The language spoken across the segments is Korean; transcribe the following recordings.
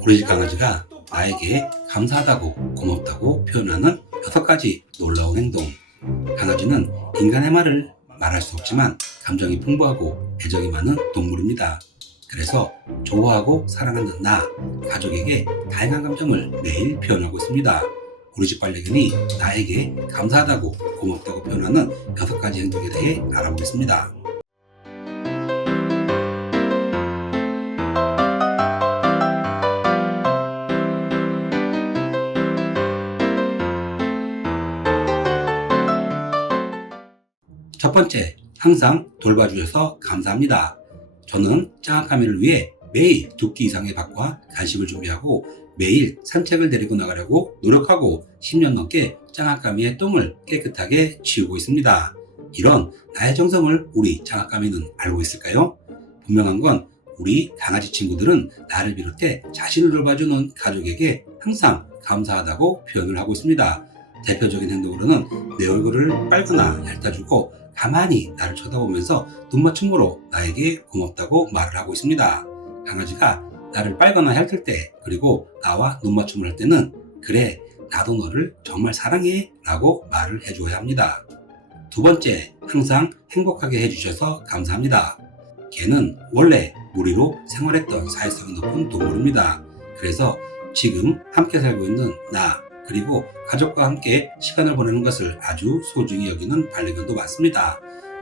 우리 집 강아지가 나에게 감사하다고 고맙다고 표현하는 여섯 가지 놀라운 행동. 강아지는 인간의 말을 말할 수 없지만 감정이 풍부하고 애정이 많은 동물입니다. 그래서 좋아하고 사랑하는 나, 가족에게 다양한 감정을 매일 표현하고 있습니다. 우리 집 반려견이 나에게 감사하다고 고맙다고 표현하는 여섯 가지 행동에 대해 알아보겠습니다. 첫 번째, 항상 돌봐주셔서 감사합니다. 저는 짱아까미를 위해 매일 두 끼 이상의 밥과 간식을 준비하고 매일 산책을 데리고 나가려고 노력하고 10년 넘게 짱아까미의 똥을 깨끗하게 치우고 있습니다. 이런 나의 정성을 우리 짱아까미는 알고 있을까요? 분명한 건 우리 강아지 친구들은 나를 비롯해 자신을 돌봐주는 가족에게 항상 감사하다고 표현을 하고 있습니다. 대표적인 행동으로는 내 얼굴을 빨거나 핥아주고 가만히 나를 쳐다보면서 눈맞춤으로 나에게 고맙다고 말을 하고 있습니다. 강아지가 나를 빨거나 핥을 때 그리고 나와 눈맞춤을 할 때는 그래 나도 너를 정말 사랑해 라고 말을 해줘야 합니다. 두 번째 항상 행복하게 해주셔서 감사합니다. 개는 원래 무리로 생활했던 사회성이 높은 동물입니다. 그래서 지금 함께 살고 있는 나 그리고 가족과 함께 시간을 보내는 것을 아주 소중히 여기는 반려견도 많습니다.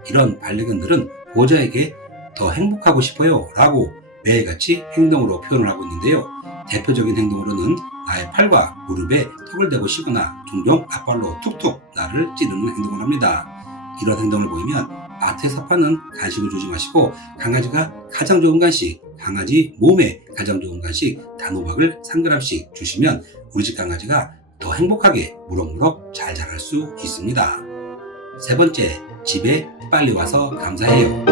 이런 반려견들은 보호자에게 더 행복하고 싶어요 라고 매일같이 행동으로 표현을 하고 있는데요. 대표적인 행동으로는 나의 팔과 무릎에 턱을 대고 쉬거나 종종 앞발로 툭툭 나를 찌르는 행동을 합니다. 이런 행동을 보이면 마트에서 파는 간식을 주지 마시고 강아지가 가장 좋은 간식, 강아지 몸에 가장 좋은 간식 단호박을 3g씩 주시면 우리 집 강아지가 더 행복하게 무럭무럭 잘 자랄 수 있습니다. 세 번째, 집에 빨리 와서 감사해요.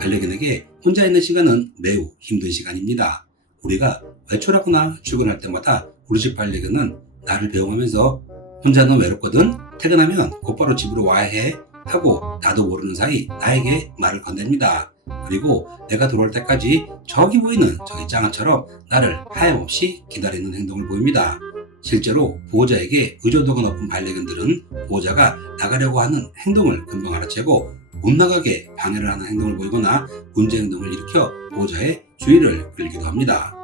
반려견에게 혼자 있는 시간은 매우 힘든 시간입니다. 우리가 외출하거나 출근할 때마다 우리 집 반려견은 나를 배웅하면서 혼자는 외롭거든 퇴근하면 곧바로 집으로 와야 해 하고 나도 모르는 사이 나에게 말을 건넵니다. 그리고 내가 돌아올 때까지 저기 보이는 저기 짱아처럼 나를 하염없이 기다리는 행동을 보입니다. 실제로 보호자에게 의존도가 높은 반려견들은 보호자가 나가려고 하는 행동을 금방 알아채고 못 나가게 방해를 하는 행동을 보이거나 문제 행동을 일으켜 보호자의 주의를 끌기도 합니다.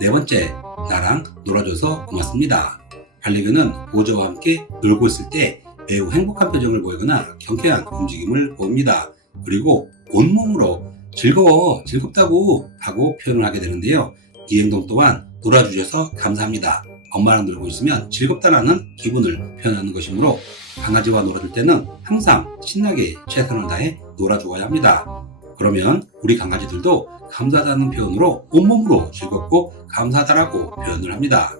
네 번째, 나랑 놀아줘서 고맙습니다. 반려견은 보호자와 함께 놀고 있을 때 매우 행복한 표정을 보이거나 경쾌한 움직임을 보입니다. 그리고 온몸으로 즐거워, 즐겁다고 하고 표현을 하게 되는데요. 이 행동 또한 놀아주셔서 감사합니다. 엄마랑 놀고 있으면 즐겁다라는 기분을 표현하는 것이므로 강아지와 놀아줄 때는 항상 신나게 최선을 다해 놀아주어야 합니다. 그러면 우리 강아지들도 감사하다는 표현으로 온몸으로 즐겁고 감사하다라고 표현을 합니다.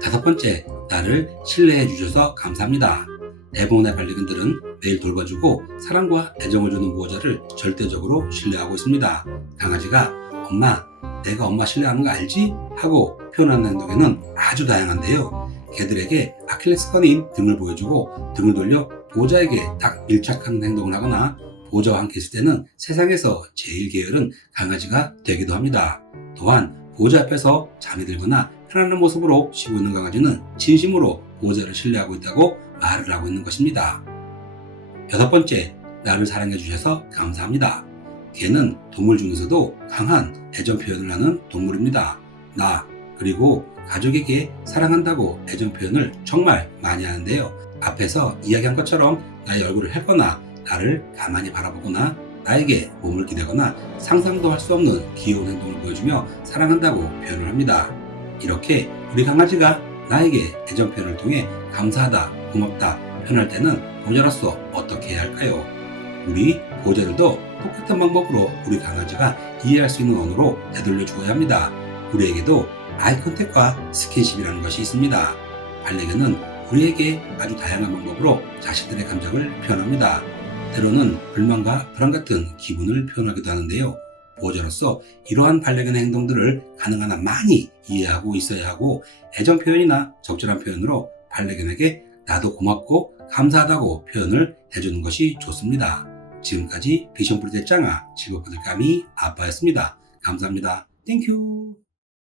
다섯 번째, 나를 신뢰해 주셔서 감사합니다. 대부분의 반려견들은 매일 돌봐주고 사랑과 애정을 주는 보호자를 절대적으로 신뢰하고 있습니다. 강아지가 엄마, 내가 엄마 신뢰하는 거 알지? 하고 표현하는 행동에는 아주 다양한데요. 개들에게 아킬레스건인 등을 보여주고 등을 돌려 보호자에게 딱 밀착하는 행동을 하거나 보호자와 함께 있을 때는 세상에서 제일 게으른 강아지가 되기도 합니다. 또한 보호자 앞에서 잠이 들거나 편안한 모습으로 쉬고 있는 강아지는 진심으로 보호자를 신뢰하고 있다고 말을 하고 있는 것입니다. 여섯 번째, 나를 사랑해 주셔서 감사합니다. 개는 동물 중에서도 강한 애정 표현을 하는 동물입니다. 나 그리고 가족에게 사랑한다고 애정 표현을 정말 많이 하는데요. 앞에서 이야기한 것처럼 나의 얼굴을 핥거나 나를 가만히 바라보거나 나에게 몸을 기대거나 상상도 할 수 없는 귀여운 행동을 보여주며 사랑한다고 표현을 합니다. 이렇게 우리 강아지가 나에게 애정 표현을 통해 감사하다, 고맙다 표현할 때는 보호자로서 어떻게 해야 할까요? 우리 보호자들도 똑같은 방법으로 우리 강아지가 이해할 수 있는 언어로 되돌려 주어야 합니다. 우리에게도 아이 컨택과 스킨십이라는 것이 있습니다. 반려견은 우리에게 아주 다양한 방법으로 자신들의 감정을 표현합니다. 때로는 불만과 불안 같은 기분을 표현하기도 하는데요. 보호자로서 이러한 반려견의 행동들을 가능한 한 많이 이해하고 있어야 하고 애정 표현이나 적절한 표현으로 반려견에게 나도 고맙고 감사하다고 표현을 해주는 것이 좋습니다. 지금까지 비션 프로젝트 짱아 즐겁고들 까미 아빠였습니다. 감사합니다. 땡큐